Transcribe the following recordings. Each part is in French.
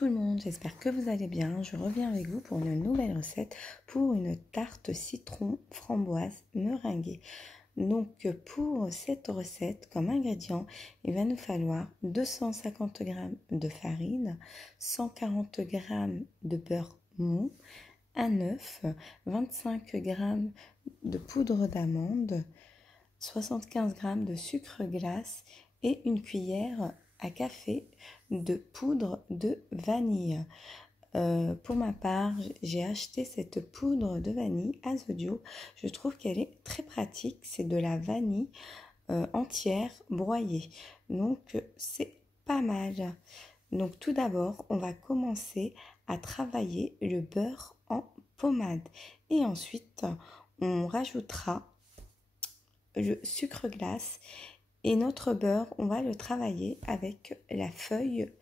tout le monde, j'espère que vous allez bien. Je reviens avec vous pour une nouvelle recette pour une tarte citron framboise meringuée. Donc pour cette recette, comme ingrédient, il va nous falloir 250 g de farine, 140 g de beurre mou, un œuf, 25 g de poudre d'amande, 75 g de sucre glace et une cuillère à café de poudre de vanille. Pour ma part, j'ai acheté cette poudre de vanille Azodio. Je trouve qu'elle est très pratique. C'est de la vanille entière broyée. Donc, c'est pas mal. Donc, tout d'abord, on va commencer à travailler le beurre en pommade. Et ensuite, on rajoutera le sucre glace. Et notre beurre, on va le travailler avec la feuille.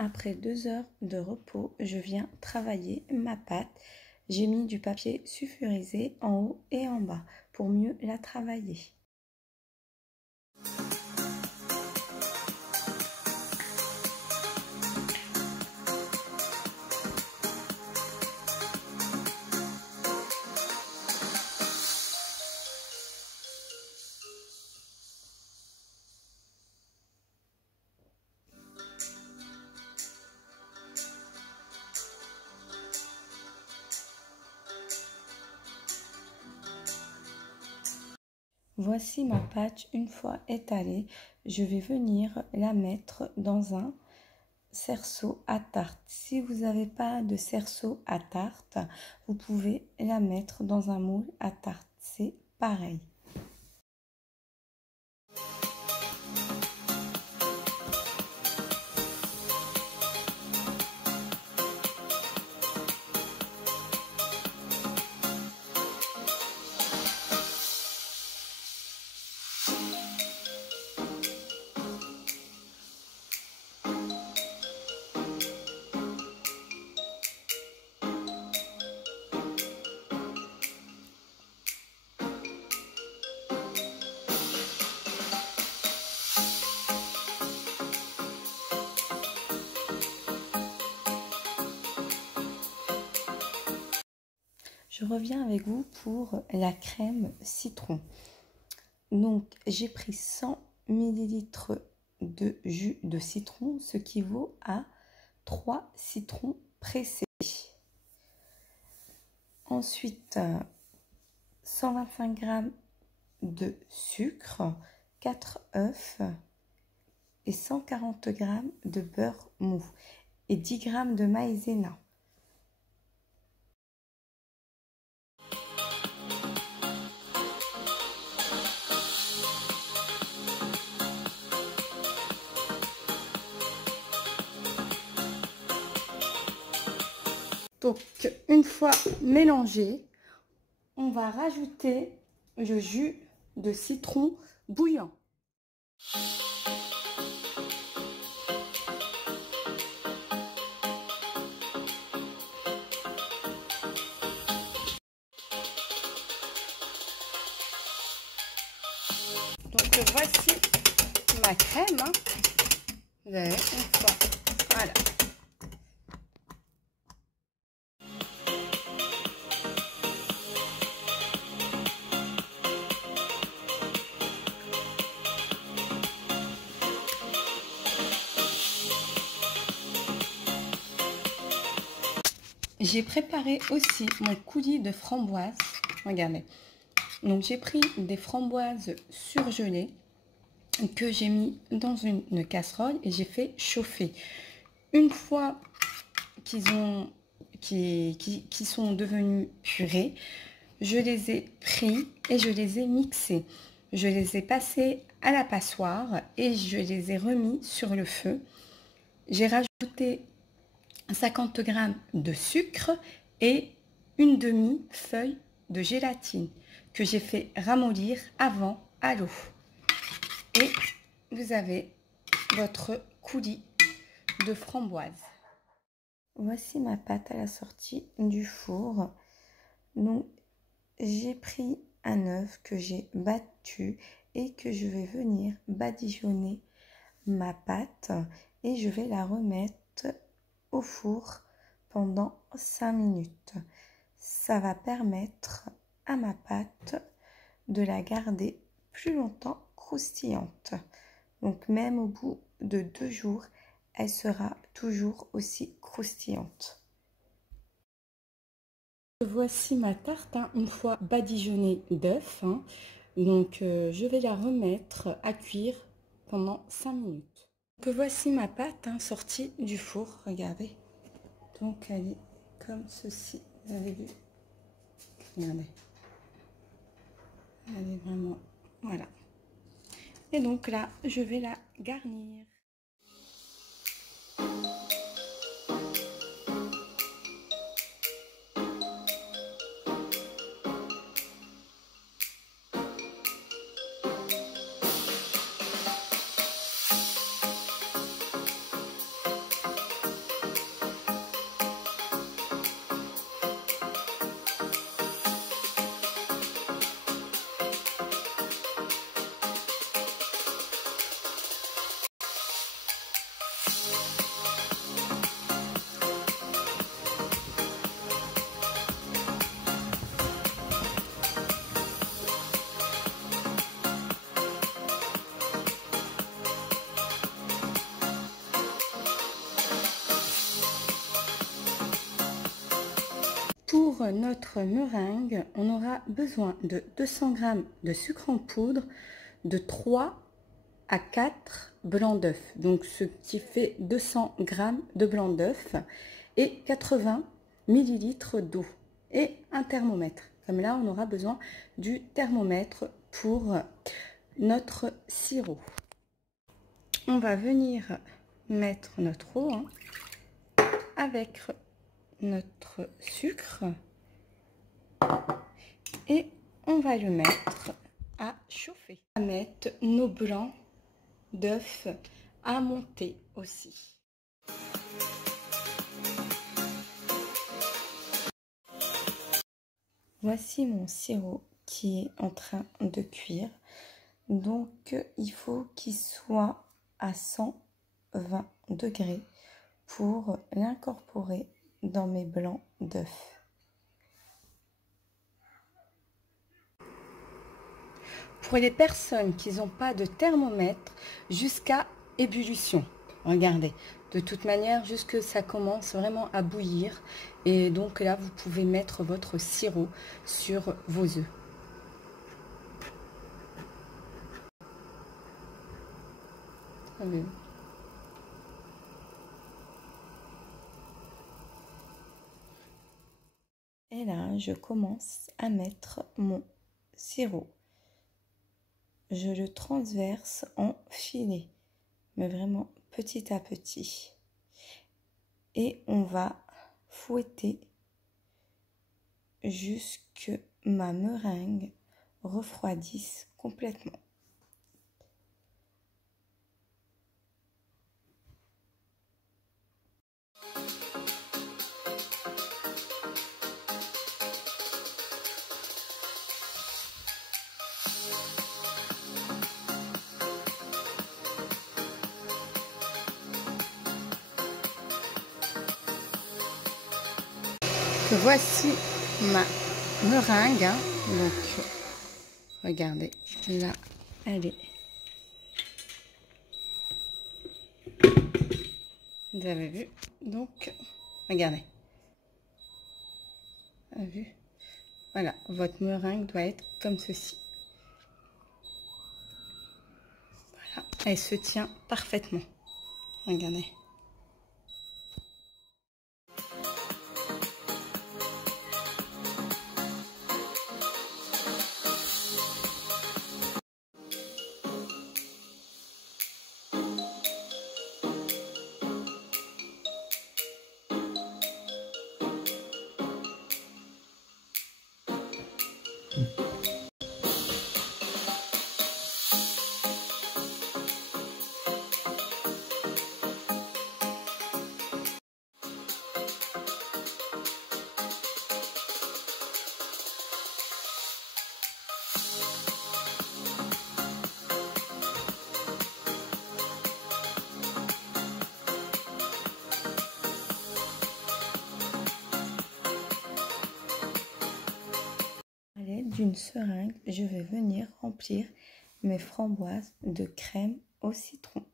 Après 2 heures de repos, je viens travailler ma pâte. J'ai mis du papier sulfurisé en haut et en bas pour mieux la travailler. Voici ma pâte une fois étalée. Je vais venir la mettre dans un cerceau à tarte. Si vous n'avez pas de cerceau à tarte, vous pouvez la mettre dans un moule à tarte. C'est pareil. Je reviens avec vous pour la crème citron. Donc, j'ai pris 100 ml de jus de citron, ce qui vaut à 3 citrons pressés. Ensuite, 125 g de sucre, 4 œufs et 140 g de beurre mou et 10 g de maïzena. Donc, une fois mélangé, on va rajouter le jus de citron bouillant. Donc, voici ma crème. Vous avez une fois. Voilà. j'ai préparé aussi mon coulis de framboises. Regardez. Donc, j'ai pris des framboises surgelées que j'ai mis dans une casserole et j'ai fait chauffer. Une fois qu'ils sont devenus purés, je les ai pris et je les ai mixés. Je les ai passés à la passoire et je les ai remis sur le feu. J'ai rajouté 50 g de sucre et une demi-feuille de gélatine que j'ai fait ramollir avant à l'eau. Et vous avez votre coulis de framboise. Voici ma pâte à la sortie du four. Donc, j'ai pris un œuf que j'ai battu et que je vais venir badigeonner ma pâte et je vais la remettre au four pendant 5 minutes. Ça va permettre à ma pâte de la garder plus longtemps croustillante. Donc même au bout de 2 jours, elle sera toujours aussi croustillante. Voici ma tarte, une fois badigeonnée d'œuf. Donc je vais la remettre à cuire pendant 5 minutes. Donc voici ma pâte sortie du four, regardez. Donc elle est comme ceci, vous avez vu? Regardez. Elle est vraiment, voilà. Et donc là, je vais la garnir. Pour notre meringue, on aura besoin de 200 g de sucre en poudre, de 3 à 4 blancs d'œufs, donc ce qui fait 200 g de blanc d'œuf et 80 ml d'eau et un thermomètre. Comme là, on aura besoin du thermomètre pour notre sirop. On va venir mettre notre eau avec notre sucre et on va le mettre à chauffer. On va mettre nos blancs d'œufs à monter aussi. Voici mon sirop qui est en train de cuire. Donc il faut qu'il soit à 120 degrés pour l'incorporer dans mes blancs d'œufs. Pour les personnes qui n'ont pas de thermomètre, jusqu'à ébullition. Regardez, de toute manière, jusque ça commence vraiment à bouillir. Et donc là, vous pouvez mettre votre sirop sur vos œufs. Et là, je commence à mettre mon sirop. Je le transverse en filets, mais vraiment petit à petit. Et on va fouetter jusque ma meringue refroidisse complètement. Voici ma meringue, donc regardez, là elle est, vous avez vu, donc regardez, vu. Voilà, votre meringue doit être comme ceci. Voilà, elle se tient parfaitement. Regardez. À l'aide d'une seringue, je vais venir remplir mes framboises de crème au citron.